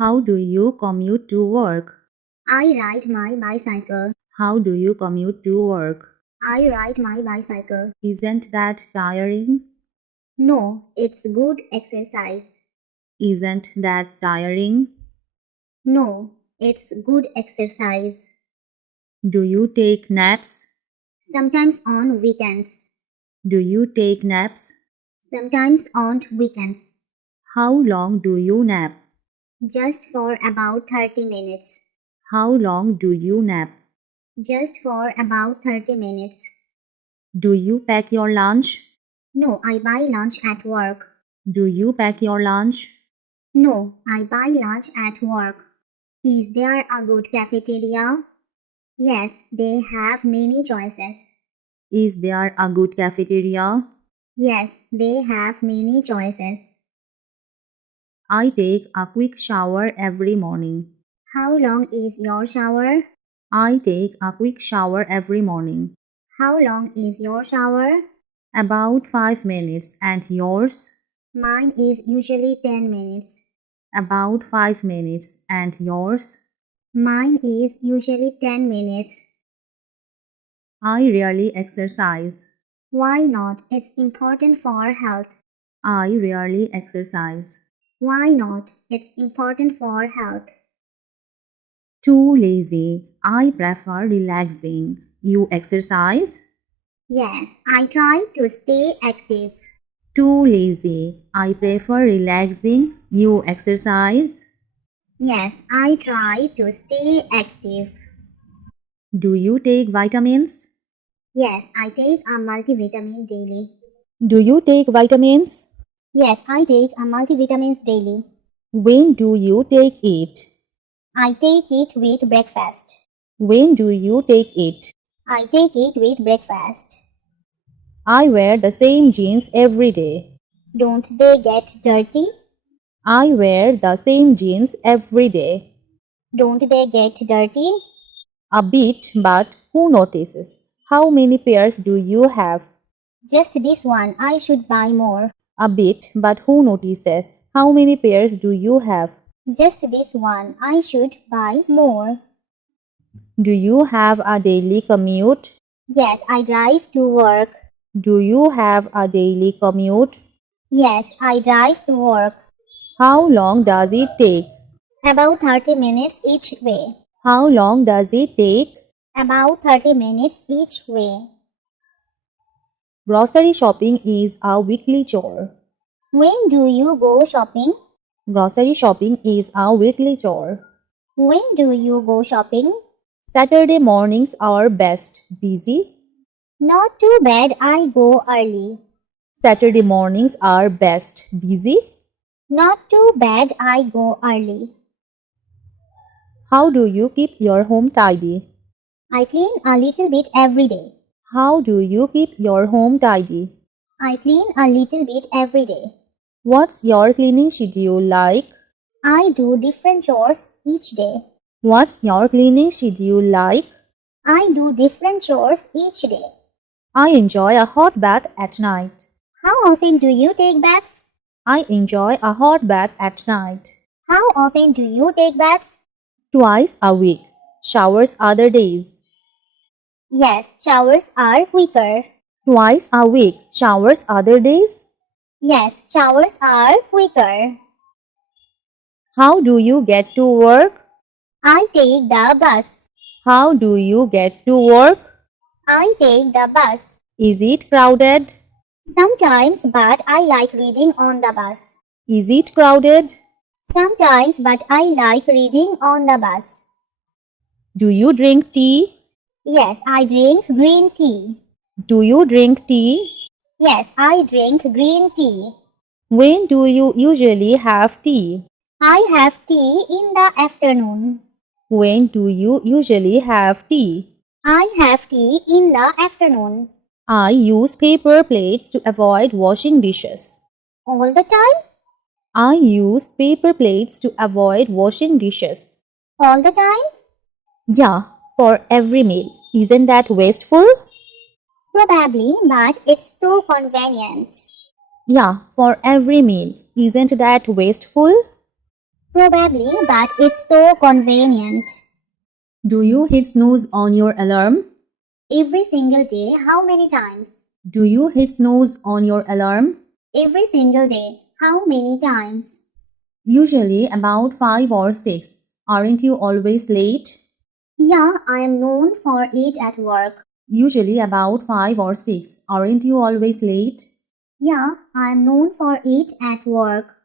How do you commute to work? I ride my bicycle. How do you commute to work? I ride my bicycle. Isn't that tiring? No, it's good exercise. Isn't that tiring? No, it's good exercise. Do you take naps? Sometimes on weekends. Do you take naps? Sometimes on weekends. How long do you nap? Just for about 30 minutes. How long do you nap? Just for about 30 minutes. Do you pack your lunch? No, I buy lunch at work. Do you pack your lunch? No, I buy lunch at work. Is there a good cafeteria? Yes, they have many choices. Is there a good cafeteria? Yes, they have many choices. I take a quick shower every morning. How long is your shower? I take a quick shower every morning. How long is your shower? About 5 minutes. And yours? Mine is usually 10 minutes. About 5 minutes. And yours? Mine is usually 10 minutes. I rarely exercise. Why not? It's important for health. I rarely exercise. Why not? It's important for health. Too lazy. I prefer relaxing. You exercise? Yes, I try to stay active. Too lazy. I prefer relaxing. You exercise? Yes, I try to stay active. Do you take vitamins? Yes, I take a multivitamin daily. Do you take vitamins? Yes, I take a multivitamins daily. When do you take it? I take it with breakfast. When do you take it? I take it with breakfast. I wear the same jeans every day. Don't they get dirty? I wear the same jeans every day. Don't they get dirty? A bit, but who notices? How many pairs do you have? Just this one, I should buy more. A bit, but who notices? How many pairs do you have? Just this one, I should buy more. Do you have a daily commute? Yes, I drive to work. Do you have a daily commute? Yes, I drive to work. How long does it take? About 30 minutes each way. How long does it take? About 30 minutes each way. Grocery shopping is a weekly chore. When do you go shopping? Grocery shopping is a weekly chore. When do you go shopping? Saturday mornings are best. Busy? Not too bad, I go early. Saturday mornings are best. Busy? Not too bad, I go early. How do you keep your home tidy? I clean a little bit every day. How do you keep your home tidy? I clean a little bit every day. What's your cleaning schedule like? I do different chores each day. What's your cleaning schedule like? I do different chores each day. I enjoy a hot bath at night. How often do you take baths? I enjoy a hot bath at night. How often do you take baths? Twice a week. Showers other days. Yes, showers are quicker. Twice a week. Showers other days. Yes, showers are quicker. How do you get to work? I take the bus. How do you get to work? I take the bus. Is it crowded? Sometimes, but I like reading on the bus. Is it crowded? Sometimes, but I like reading on the bus. Do you drink tea? Yes, I drink green tea. Do you drink tea? Yes, I drink green tea. When do you usually have tea? I have tea in the afternoon. When do you usually have tea? I have tea in the afternoon. I use paper plates to avoid washing dishes. All the time? I use paper plates to avoid washing dishes. All the time? Yeah, for every meal. Isn't that wasteful? Probably, but it's so convenient. Yeah, for every meal. Isn't that wasteful? Probably, but it's so convenient. Do you hit snooze on your alarm? Every single day, how many times? Do you hit snooze on your alarm? Every single day, how many times? Usually about 5 or 6. Aren't you always late? Yeah, I am known for it at work. Usually about 5 or 6. Aren't you always late? Yeah, I am known for it at work.